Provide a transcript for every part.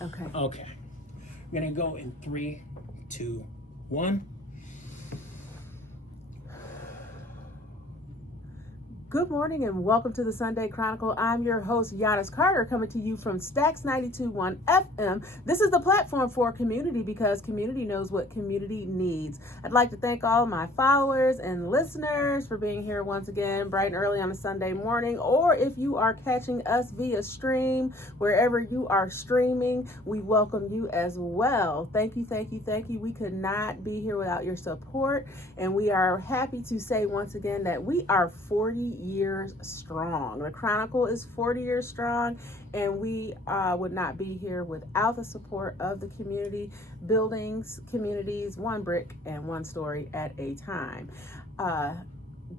Okay. Okay. I'm going to go in 3, 2, 1. Good morning and welcome to the Sunday Chronicle. I'm your host, Yanice Carter, coming to you from Stax 92.1 FM. This is the platform for community because community knows what community needs. I'd like to thank all my followers and listeners for being here once again, bright and early on a Sunday morning, or if you are catching us via stream, wherever you are streaming, we welcome you as well. Thank you, thank you, thank you. We could not be here without your support, and we are happy to say once again that we are 40 years strong. The Chronicle is 40 years strong, and we would not be here without the support of the community, buildings communities, one brick and one story at a time.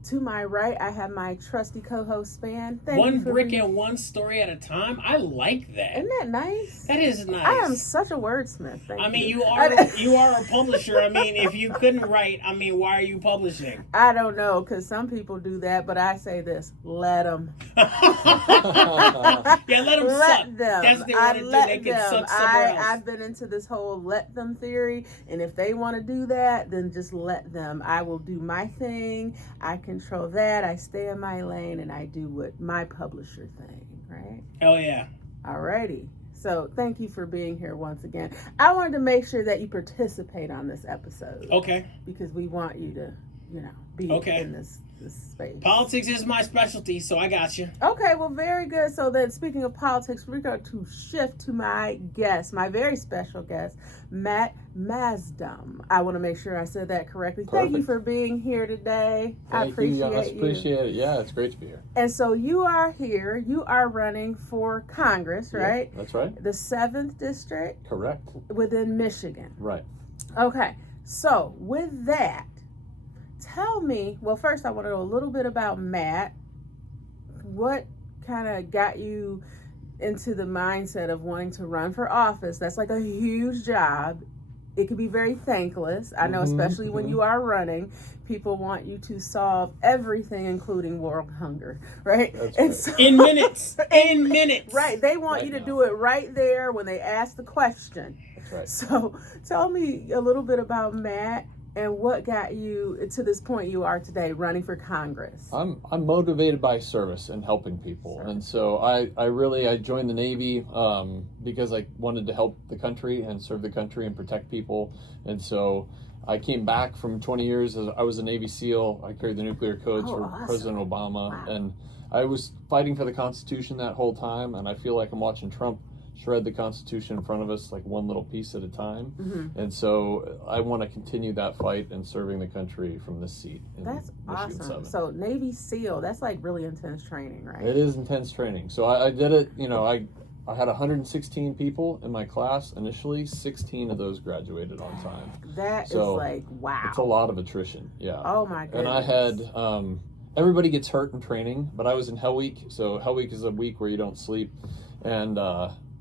To my right, I have my trusty co-host, Span. One brick and one story at a time? I like that. Isn't that nice? That is nice. I am such a wordsmith. Thank you. You are a publisher. I mean, if you couldn't write, why are you publishing? I don't know, because some people do that, but I say this: let them. Yeah, let them suck. Them. That's what they want to do. They can suck somewhere else. I've been into this whole let them theory, and if they want to do that, then just let them. I will do my thing. I control that. I stay in my lane, and I do what my publisher thing, right? Oh, yeah. Alrighty. So thank you for being here once again. I wanted to make sure that you participate on this episode. Okay. Because we want you to, be in this space. Politics is my specialty, so I got you. Okay, well, very good. So then, speaking of politics, we're going to shift to my guest, my very special guest, Matt Maasdam. I want to make sure I said that correctly. Perfect. Thank you for being here today. I appreciate you. I appreciate it. Yeah, it's great to be here. And so you are here. You are running for Congress, right? Yeah, that's right. The 7th District? Correct. Within Michigan. Right. Okay, so with that, tell me, well, first I want to know a little bit about Matt. What kind of got you into the mindset of wanting to run for office? That's like a huge job. It can be very thankless. I know, especially when you are running, people want you to solve everything, including world hunger, right? That's and right. so, In minutes. Right. They want you to do it right there when they ask the question. That's right. So tell me a little bit about Matt and what got you to this point you are today, running for Congress. I'm motivated by service and helping people. And so I joined the Navy because I wanted to help the country and serve the country and protect people. And so I came back from 20 years. I was a Navy SEAL. I carried the nuclear codes for awesome. President Obama. Wow. And I was fighting for the Constitution that whole time. And I feel like I'm watching Trump shred the Constitution in front of us, like one little piece at a time. And so I want to continue that fight and serving the country from this seat in That's Michigan awesome. 7. So Navy SEAL, that's like really intense training, right? It is intense training. So I did it, I had 116 people in my class initially. 16 of those graduated on time. That is like, wow. It's a lot of attrition, yeah. Oh my goodness. And I had, everybody gets hurt in training, but I was in Hell Week. So Hell Week is a week where you don't sleep. And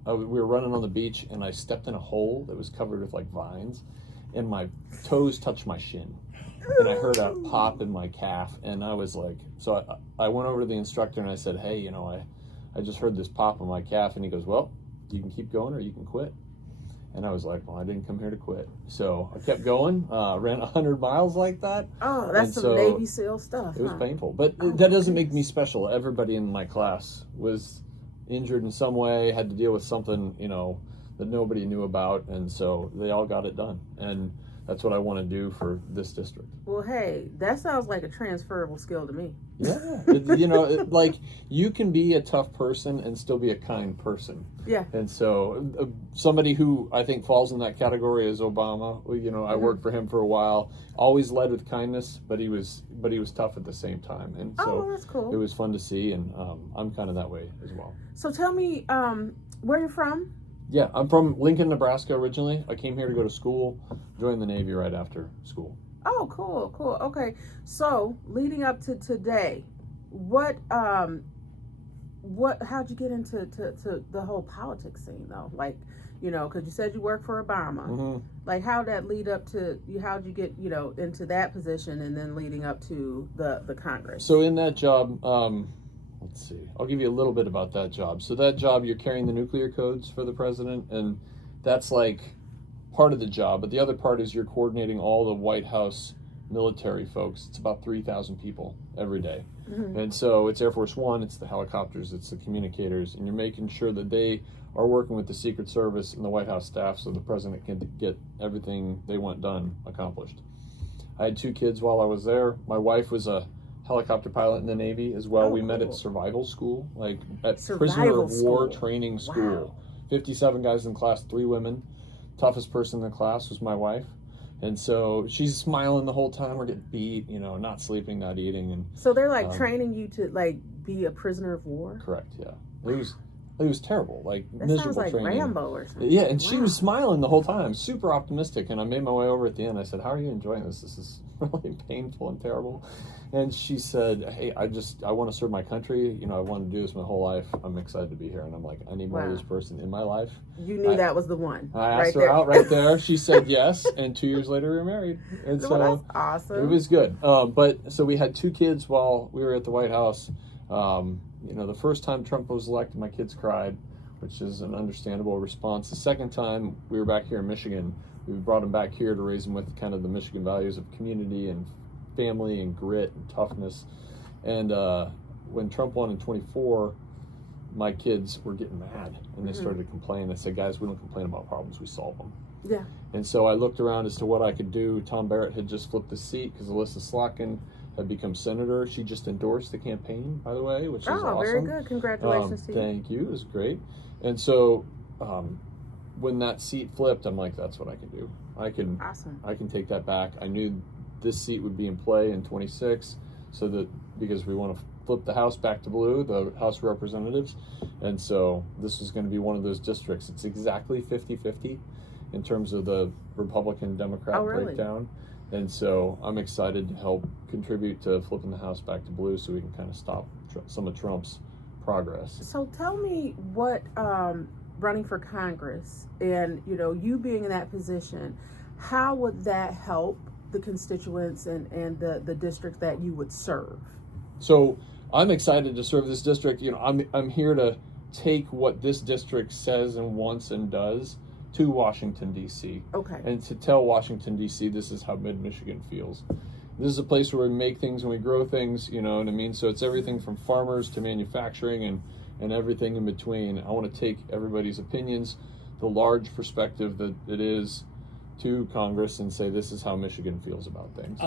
we were running on the beach, and I stepped in a hole that was covered with like vines, and my toes touched my shin. And I heard a pop in my calf, and I was like, so I went over to the instructor and I said, hey, I just heard this pop in my calf. And he goes, well, you can keep going or you can quit. And I was like, well, I didn't come here to quit. So I kept going, ran 100 miles like that. Oh, that's some Navy SEAL stuff. It was painful, but that doesn't make me special. Everybody in my class was injured in some way, had to deal with something, that nobody knew about. And so they all got it done. And that's what I want to do for this district. Well, hey, that sounds like a transferable skill to me. Yeah. Like you can be a tough person and still be a kind person. Yeah. And so somebody who I think falls in that category is Obama. I worked for him for a while, always led with kindness, but he was tough at the same time. And so that's cool. It was fun to see. And I'm kind of that way as well. So tell me, where you're from? Yeah, I'm from Lincoln, Nebraska originally. I came here to go to school, joined the Navy right after school. Oh, cool. Okay. So leading up to today, how'd you get into to the whole politics scene though? Like, because you said you worked for Obama. Mm-hmm. Like, how'd that lead up to you? How'd you get, into that position and then leading up to the Congress? So in that job, let's see. I'll give you a little bit about that job. So that job, you're carrying the nuclear codes for the president, and that's like part of the job. But the other part is you're coordinating all the White House military folks. It's about 3,000 people every day. Mm-hmm. And so it's Air Force One, it's the helicopters, it's the communicators, and you're making sure that they are working with the Secret Service and the White House staff so the president can get everything they want done accomplished. I had 2 kids while I was there. My wife was a helicopter pilot in the Navy as well. We met at survival school, like at prisoner of war training school. Wow. 57 guys in class, 3 women. Toughest person in the class was my wife. And so she's smiling the whole time. We're getting beat, not sleeping, not eating. And so they're like training you to like be a prisoner of war? Correct, yeah. It was terrible, like that miserable sounds like training. Rambo or something. Yeah, and she was smiling the whole time, super optimistic. And I made my way over at the end. I said, "How are you enjoying this? This is really painful and terrible." And she said, "Hey, I want to serve my country. I wanted to do this my whole life. I'm excited to be here." And I'm like, "I need more of this person in my life." You knew that was the one. I asked her out right there. She said yes, and 2 years later we were married. And so that's awesome. It was good. But so we had 2 kids while we were at the White House. The first time Trump was elected, my kids cried, which is an understandable response. The second time we were back here in Michigan, we brought them back here to raise them with kind of the Michigan values of community and family and grit and toughness. And when Trump won in 24, my kids were getting mad and they started to complain. They said, "Guys, we don't complain about problems, we solve them." Yeah. And so I looked around as to what I could do. Tom Barrett had just flipped the seat because Alyssa Slotkin had become senator. She just endorsed the campaign, by the way, which is awesome. Oh, very good. Congratulations to you. Thank you. It was great. And so when that seat flipped, I'm like, that's what I can do. I can take that back. I knew this seat would be in play in 26, so that because we want to flip the House back to blue, the House of Representatives. And so this is going to be one of those districts. It's exactly 50-50 in terms of the Republican-Democrat breakdown. And so I'm excited to help contribute to flipping the House back to blue so we can kind of stop some of Trump's progress. So tell me what running for Congress and, you being in that position, how would that help the constituents and the district that you would serve? So I'm excited to serve this district. I'm here to take what this district says and wants and does to Washington, D.C. Okay. And to tell Washington, D.C. this is how mid-Michigan feels. This is a place where we make things and we grow things, you know what I mean? So it's everything from farmers to manufacturing and everything in between. I want to take everybody's opinions, the large perspective that it is, to Congress and say this is how Michigan feels about things.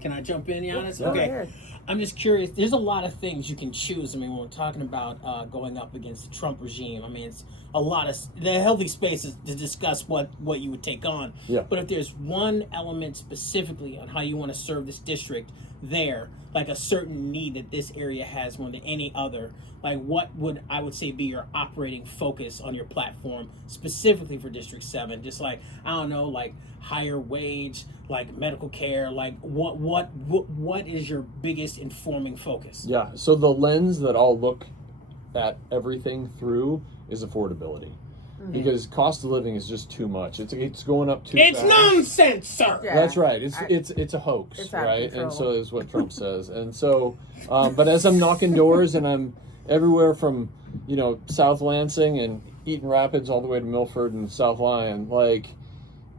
Can I jump in, Yanice? Yeah. Okay. Yeah. I'm just curious. There's a lot of things you can choose. I mean, when we're talking about going up against the Trump regime, I mean, it's a lot of the healthy spaces to discuss what you would take on. Yeah. But if there's one element specifically on how you want to serve this district there, like a certain need that this area has more than any other, like what would I would say be your operating focus on your platform specifically for District 7? Just like, I don't know, like higher wage, like medical care, like what is your biggest informing focus? Yeah, so the lens that I'll look at everything through is affordability. Because cost of living is just too much. It's going up too fast. It's nonsense, sir. Yeah. That's right. It's a hoax, it's out of right? control. And so is what Trump says. And so, but as I'm knocking doors and I'm everywhere from South Lansing and Eaton Rapids all the way to Milford and South Lyon, like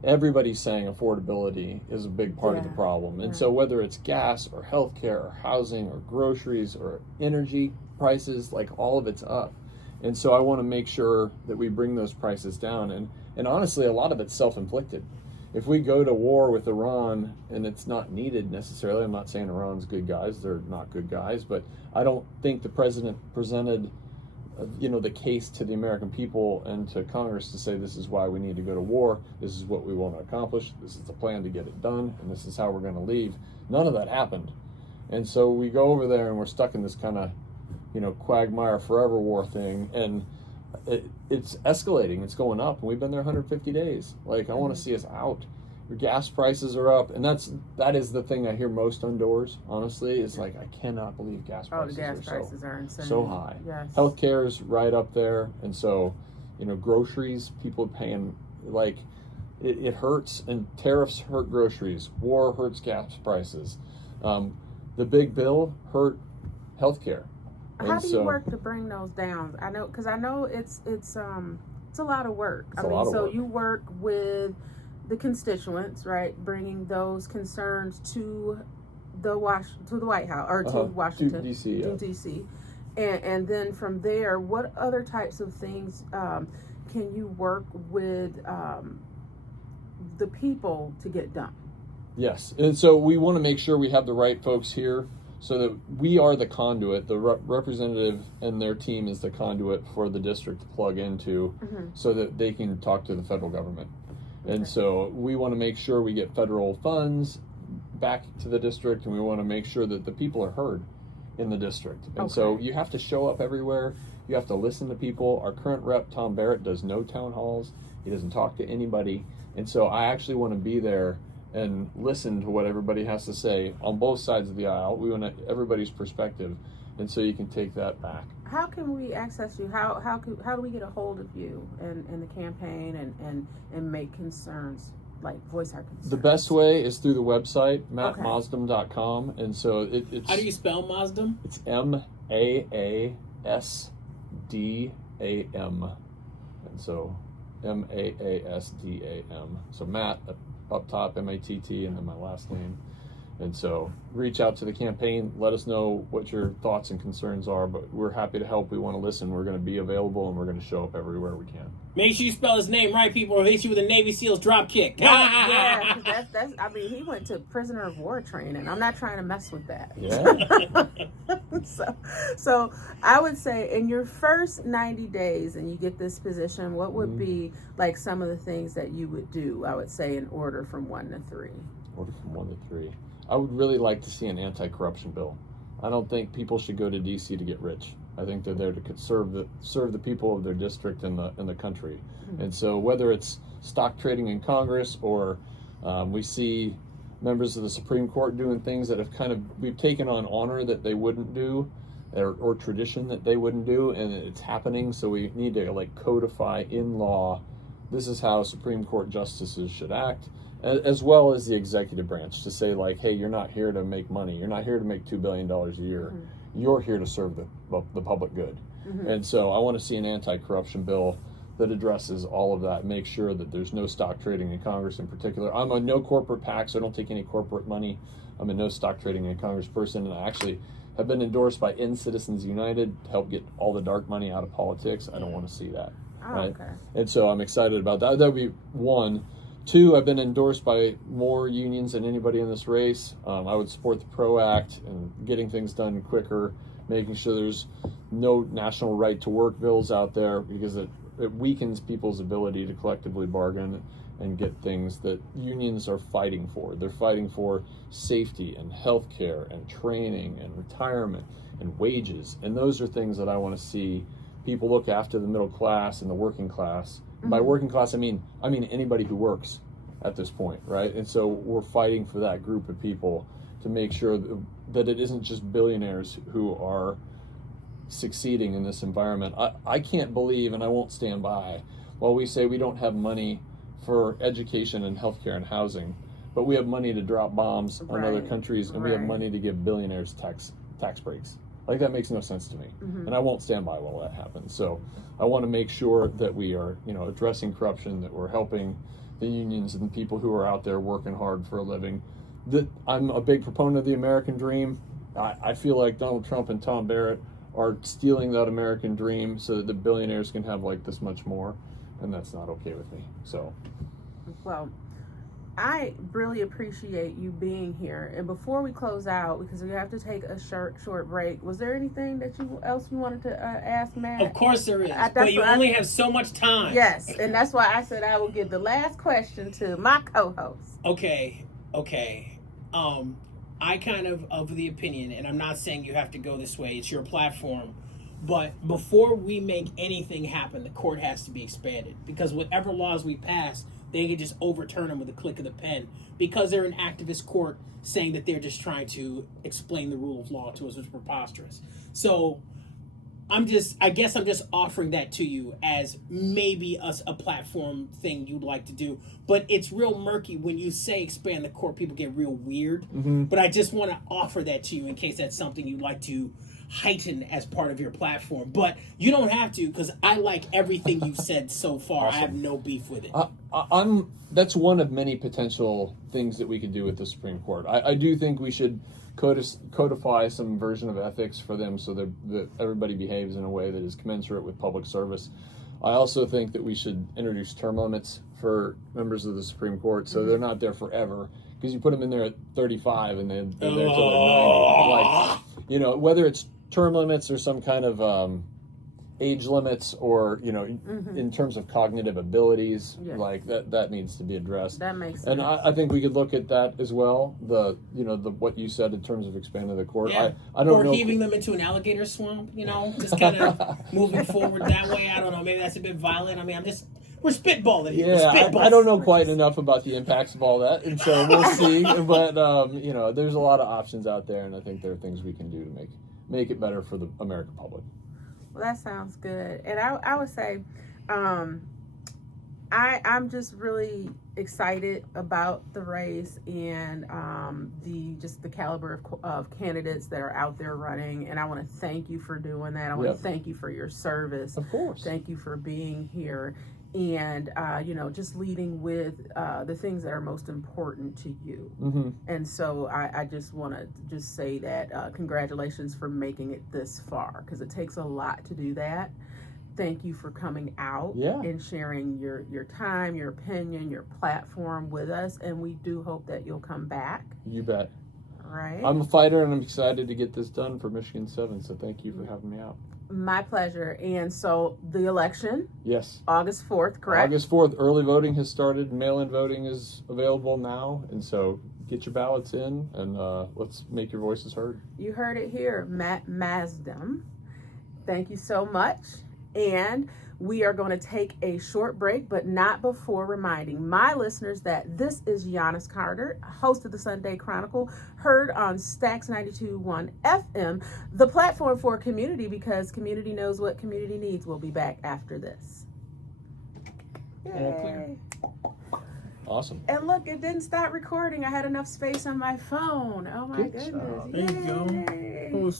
everybody's saying affordability is a big part of the problem. And so whether it's gas or healthcare or housing or groceries or energy prices, like all of it's up. And so I want to make sure that we bring those prices down. And honestly, a lot of it's self-inflicted. If we go to war with Iran and it's not needed necessarily, I'm not saying Iran's good guys, they're not good guys, but I don't think the president presented the case to the American people and to Congress to say this is why we need to go to war, this is what we want to accomplish, this is the plan to get it done, and this is how we're going to leave. None of that happened. And so we go over there and we're stuck in this kind of quagmire forever war thing, and it's escalating, it's going up, and we've been there 150 days. Like, I want to see us out. Your gas prices are up, and that is the thing I hear most on doors, honestly. It's like, I cannot believe gas prices are insane. so high. Yes. Healthcare is right up there, and so groceries, people paying, like, it hurts, and tariffs hurt groceries, war hurts gas prices, the big bill hurt healthcare. How do you work to bring those down? I know it's a lot of work. So you work with the constituents, right? Bringing those concerns to the White House or to Washington, to DC, to DC, and then from there, what other types of things can you work with the people to get done? Yes, and so we want to make sure we have the right folks here, so that we are the conduit. The representative and their team is the conduit for the district to plug into, so that they can talk to the federal government. And so we want to make sure we get federal funds back to the district, and we want to make sure that the people are heard in the district. And so you have to show up everywhere. You have to listen to people. Our current rep, Tom Barrett, does no town halls. He doesn't talk to anybody. And so I actually want to be there and listen to what everybody has to say on both sides of the aisle. We want everybody's perspective, and so you can take that back. How can we access you? How do we get a hold of you and the campaign and make concerns, like voice our concerns? The best way is through the website, mattmaasdam.com. And so it's... How do you spell Maasdam? It's MAASDAM. And so MAASDAM. So Matt up top, MATT, and then my last name. And so reach out to the campaign, let us know what your thoughts and concerns are, but we're happy to help. We want to listen. We're going to be available, and we're going to show up everywhere we can. Make sure you spell his name right, people, or hit you with a Navy SEALs drop kick. Yeah, that's he went to prisoner of war training. I'm not trying to mess with that. Yeah. So I would say in your first 90 days and you get this position, what would be like some of the things that you would do, I would say, in order from 1 to 3? Order from 1 to 3. I would really like to see an anti-corruption bill. I don't think people should go to DC to get rich. I think they're there to serve the people of their district and the country. And so whether it's stock trading in Congress or we see members of the Supreme Court doing things that we've taken on honor that they wouldn't do, or tradition that they wouldn't do, and it's happening. So we need to codify in law, this is how Supreme Court justices should act, as well as the executive branch, to say hey, you're not here to make money. You're not here to make $2 billion a year. You're here to serve the public good. And so I want to see an anti-corruption bill that addresses all of that, make sure that there's no stock trading in Congress in particular. I'm a no corporate PAC, so I don't take any corporate money. I'm a no stock trading in Congress person, and I actually have been endorsed by End Citizens United to help get all the dark money out of politics. I don't want to see that. Right? Okay. And so I'm excited about that. That would be 1. 2, I've been endorsed by more unions than anybody in this race. I would support the PRO Act and getting things done quicker, making sure there's no national right to work bills out there, because it weakens people's ability to collectively bargain and get things that unions are fighting for. They're fighting for safety and health care and training and retirement and wages. And those are things that I want to see people look after the middle class and the working class. By working class, I mean anybody who works at this point, right? And so we're fighting for that group of people to make sure that it isn't just billionaires who are succeeding in this environment. I can't believe, and I won't stand by, while we say we don't have money for education and healthcare and housing, but we have money to drop bombs on other countries, and we have money to give billionaires tax breaks. That makes no sense to me, and I won't stand by while that happens. So I want to make sure that we are, addressing corruption, that we're helping the unions and the people who are out there working hard for a living. That I'm a big proponent of the American dream. I feel like Donald Trump and Tom Barrett are stealing that American dream so that the billionaires can have this much more, and that's not okay with me. So, well, I really appreciate you being here. And before we close out, because we have to take a short break, was there anything that else you wanted to ask Matt? Of course there is, but you only have so much time. Yes, and that's why I said I will give the last question to my co-host. Okay. I kind of the opinion, and I'm not saying you have to go this way, it's your platform, but before we make anything happen, the court has to be expanded, because whatever laws we pass, they can just overturn them with a click of the pen, because they're an activist court saying that they're just trying to explain the rule of law to us, which is preposterous. So I guess I'm just offering that to you as maybe a platform thing you'd like to do. But it's real murky when you say expand the court. People get real weird. But I just want to offer that to you in case that's something you'd like to heighten as part of your platform. But you don't have to, because I like everything you've said so far. Awesome. I have no beef with it. That's one of many potential things that we could do with the Supreme Court. I do think we should codify some version of ethics for them so that everybody behaves in a way that is commensurate with public service. I also think that we should introduce term limits for members of the Supreme Court so they're not there forever. Because you put them in there at 35 and they're there till they're 90. Like, whether it's term limits or some kind of age limits, or in terms of cognitive abilities, like that needs to be addressed. That makes sense. And I think we could look at that as well. The what you said in terms of expanding the court. Yeah. I don't or know. heaving them into an alligator swamp. Just kind of moving forward that way. I don't know. Maybe that's a bit violent. I mean, we're spitballing here. Yeah, Spitballing. I don't know quite enough about the impacts of all that, and so we'll see. But there's a lot of options out there, and I think there are things we can do to make it better for the American public. Well, that sounds good. And I would say I'm just really excited about the race and the caliber of candidates that are out there running. And I want to thank you for doing that. I want to thank you for your service. Of course. Thank you for being here. And, just leading with the things that are most important to you. Mm-hmm. And so I just want to just say that congratulations for making it this far, because it takes a lot to do that. Thank you for coming out and sharing your time, your opinion, your platform with us. And we do hope that you'll come back. You bet. All right. I'm a fighter, and I'm excited to get this done for Michigan 7, so thank you for having me out. My pleasure. And so the election, yes, August 4th, correct? August 4th, early voting has started. Mail-in voting is available now, and so get your ballots in, and let's make your voices heard. You heard it here, Matt Maasdam. Thank you so much. And we are going to take a short break, but not before reminding my listeners that this is Yanice Carter, host of the Sunday Chronicle, heard on Stax 92.1 FM, the platform for community, because community knows what community needs. We'll be back after this. All clear. Awesome. And look, it didn't stop recording. I had enough space on my phone. Oh my Good goodness. job. There you go.